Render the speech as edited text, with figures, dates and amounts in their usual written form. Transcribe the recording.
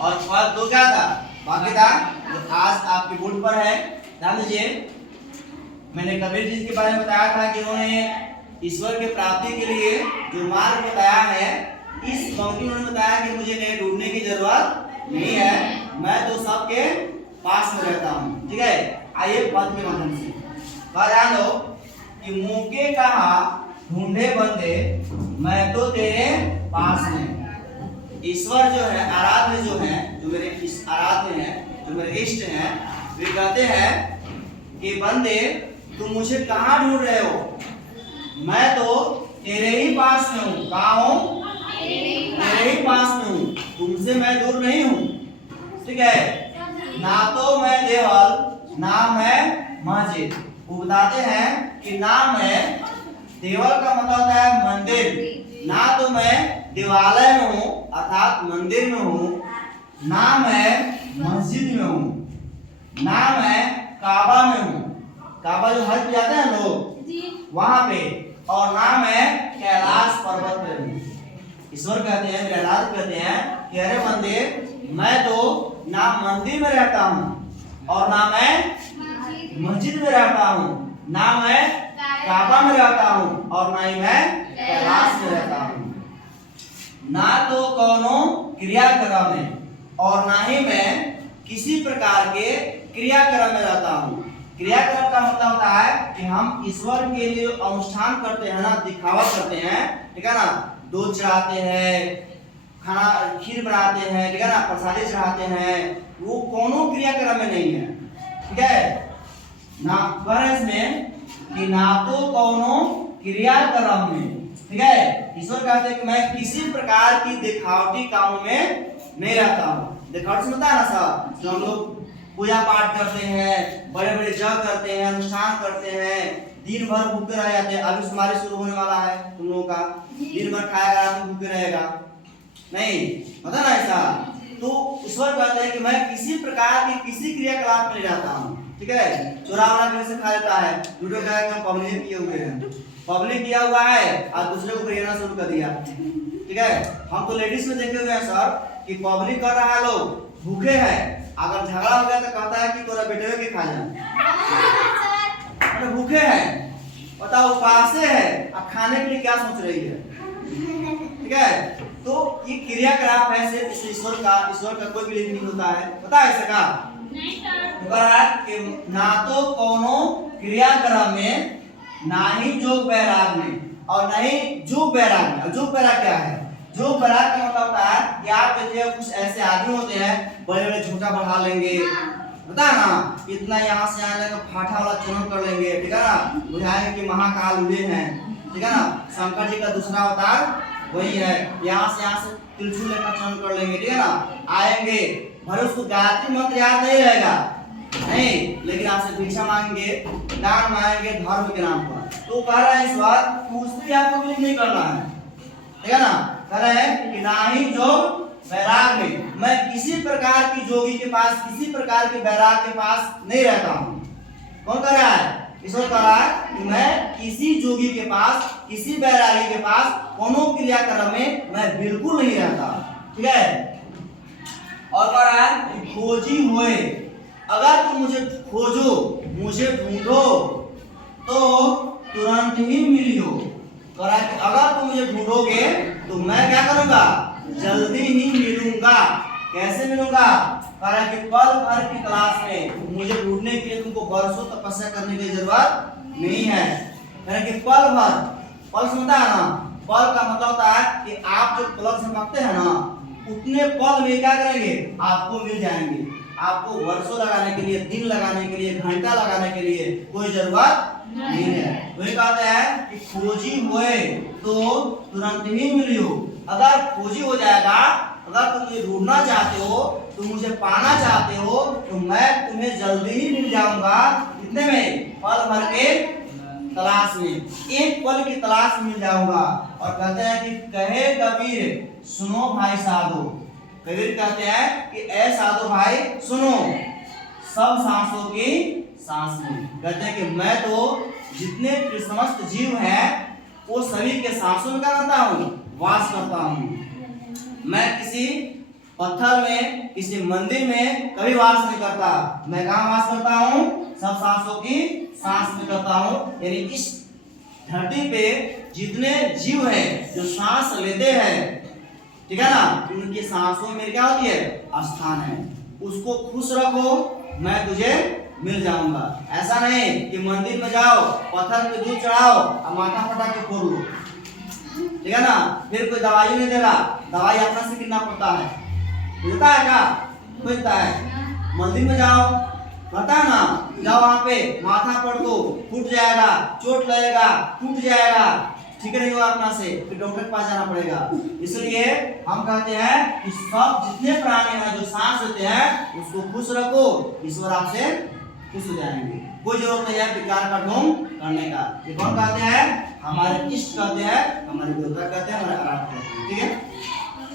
और पद 2 क्या था? बाकी था। तो आज आपके बोर्ड पर है, ध्यान दीजिए। मैंने कबीर जी के बारे में बताया था कि उन्होंने ईश्वर के प्राप्ति के लिए जो मार्ग बताया है, इस पंक्ति में उन्होंने बताया कि मुझे कहीं ढूंढने की जरूरत नहीं है, मैं तो सबके पास में रहता हूँ। ठीक है, आइए पद के माध्यम से ध्यान दो कि मुके कहा ढूंढे बंदे, मैं तो तेरे पास में। ईश्वर जो है, आराध्य जो है, जो मेरे आराध्य हैं, जो मेरे इष्ट हैं, वे कहते हैं कि बंदे तुम मुझे कहाँ ढूंढ रहे हो? मैं तो तेरे ही पास में हूँ। कहाँ हूँ? तेरे ही पास में हूँ, तुमसे मैं दूर नहीं हूँ। ठीक है, ना तो मैं देवल ना मैं मस्जिद। वो बताते हैं कि ना मैं, देवल का मतलब होता है मंदिर, ना तो मैं देवालय में हूँ अर्थात मंदिर में हूँ, ना मैं मस्जिद में हूँ, ना मैं काबा में हूँ, काबा जो हज पे जाते हैं लोग वहां पे, और ना मैं कैलाश पर्वत पे हूँ। ईश्वर कहते हैं, प्रहलाद कहते हैं कि अरे बंदे, मैं तो ना मंदिर में रहता हूँ और ना मैं मस्जिद में रहता हूँ, ना मैं काबा में रहता हूँ और ना ही मैं कैलाश में रहता हूँ, ना तो कोनो क्रियाक्रम में और ना ही मैं किसी प्रकार के क्रियाक्रम में रहता हूँ। क्रियाक्रम का मतलब होता है कि हम ईश्वर के लिए अनुष्ठान करते हैं ना, दिखावा करते हैं, ठीक है ना, दूध चढ़ाते हैं, खाना खीर बनाते हैं, ठीक है ना, प्रसादी चढ़ाते हैं, वो कोनो क्रियाक्रम में नहीं है। ठीक है ना, इसमें कि ना तो कोनो क्रियाक्रम में। ठीक है, ईश्वर कहते हैं कि मैं किसी प्रकार की दिखावटी कामों में नहीं रहता हूँ। दिखावटी से होता है ना सर, जो हम लोग पूजा पाठ करते हैं, बड़े बड़े जग करते हैं, अनुष्ठान करते हैं, दिन भर भूखे रह जाते हैं। अभी सुमारी शुरू होने वाला है तुम लोगों का, दिन भर खाएगा रात में भूखे रहेगा, नहीं पता ना ऐसा। तो ईश्वर कहते हैं कि मैं किसी प्रकार की किसी क्रियाकलाप में नहीं रहता हूँ। ठीक है, चोरा वोरा कैसे खा लेता है, लूडो का पब्लिक किए हुए हैं, पब्लिक किया हुआ है और दूसरे को प्रेरणा शुरू कर दिया। ठीक है, हम तो लेडीज में देखे हुए हैं सर कि पब्लिक कर रहा है, लोग भूखे हैं, अगर झगड़ा हो गया तो कहता है कि तोरा बेटे के खा जाए, अरे भूखे हैं, बताओ उपासे है, अब खाने के लिए क्या सोच रही है। ठीक है, तो ये क्रियाकलाप है सिर्फ ईश्वर का कोई भी नहीं होता है, पता है ऐसा का कि ना तो कोनो क्रियाक्रम में, ना ही जोग बैराग में और ना ही जोग बैराग में। जोग बैराग क्या है? जोग बैराग का मतलब होता है कि आप देखिए कुछ ऐसे आदमी होते हैं, बड़े बड़े झूठा बढ़ा लेंगे, पता है ना, इतना यहाँ से आने का फाटा वाला चुनाव कर लेंगे, ठीक है ना, बुझाएंगे कि महाकाल हुए हैं, ठीक है ना, शंकर जी का दूसरा अवतार वही है, यहाँ से त्रिशूल लेकर चुनाव कर लेंगे, ठीक है ना, आएंगे, भले उसको गायत्री मंत्र याद नहीं रहेगा, नहीं, लेकिन आपसे भिक्षा मांगेंगे, दान मांगेंगे धर्म के नाम पर। तो कह रहा है इस बार कुछ भी आपको कुछ नहीं करना है, ठीक है ना, कह रहे हैं कि ना ही जो बैराग में, मैं किसी प्रकार की जोगी के पास, किसी प्रकार के बैराग के पास नहीं रहता हूँ। कौन कह रहा है? ईश्वर कह रहा है कि मैं किसी जोगी के पास, किसी बैरागी के पास कोनो क्रियाक्रम में मैं बिल्कुल नहीं रहता। ठीक है, और कह रहा है कि खोजी हुए, अगर तुम मुझे खोजो, मुझे ढूंढो तो तुरंत ही मिलियो। कह रहा है कि अगर तुम मुझे ढूंढोगे तो मैं क्या करूंगा? जल्दी ही मिलूंगा। कैसे मिलूंगा? कह रहा है कि पल भर की तलाश में, मुझे ढूंढने के लिए तुमको बरसों तपस्या करने की जरूरत नहीं है। कह रहा है कि पल भर, पल समझता है ना, पल का मतलब होता है कि आप जो पलक से मांगते हैं ना, उतने पल में क्या करेंगे? आपको मिल जाएंगे। आपको वर्षों लगाने के लिए, दिन लगाने के लिए, घंटा लगाने के लिए कोई जरूरत नहीं है। वही कहते हैं कि खोजी हुए तो तुरंत ही मिलियो। अगर खोजी हो जाएगा, अगर तुम मुझे ढूंढना चाहते हो, तुम मुझे पाना चाहते हो, तो मैं तुम्हें जल्दी ही मिल जाऊंगा। कितने में? पल भर के तलाश में, एक पल की तलाश मिल जाऊंगा। और कहते हैं कि कहे कबीर सुनो भाई साधो, कबीर कहते हैं कि ऐ साधो भाई सुनो, सब सांसों की सांस में। कहते हैं कि मैं तो जितने समस्त जीव हैं वो सभी के सांसों में क्या करता हूँ? वास करता हूँ। मैं किसी पत्थर में, किसी मंदिर में कभी वास नहीं करता। मैं कहाँ वास करता हूँ? सब सांसों की सांस में करता हूँ। यानी इस धरती पे जितने जीव हैं जो सांस लेते हैं, ठीक है ना, उनकी सांसों में क्या होती है? स्थान है। उसको खुश रखो, मैं तुझे मिल जाऊंगा। ऐसा नहीं कि मंदिर में जाओ, पत्थर पे दूध चढ़ाओ और माथा फटा के फोड़ लो, ठीक है ना, फिर कोई दवाई नहीं देगा, दवाई अपना से कितना पड़ता है, मिलता है क्या? मिलता है। मंदिर में जाओ, पता है ना, जाओ वहां पे माथा पड़ दो, फूट जाएगा, चोट लगेगा, टूट जाएगा, ठीक नहीं होगा अपना से, फिर डॉक्टर के पास जाना पड़ेगा। इसलिए हम कहते हैं कि सब जितने प्राणी हैं जो सांस लेते हैं उसको खुश रखो, ईश्वर आपसे खुश हो जाएंगे। कोई जरूरत नहीं है विकार का ढोंग करने का। ये कौन कहते हैं? हमारे इष्ट कहते हैं, हमारे देवता कहते हैं, हमारे आराध्य कहते हैं, ठीक है।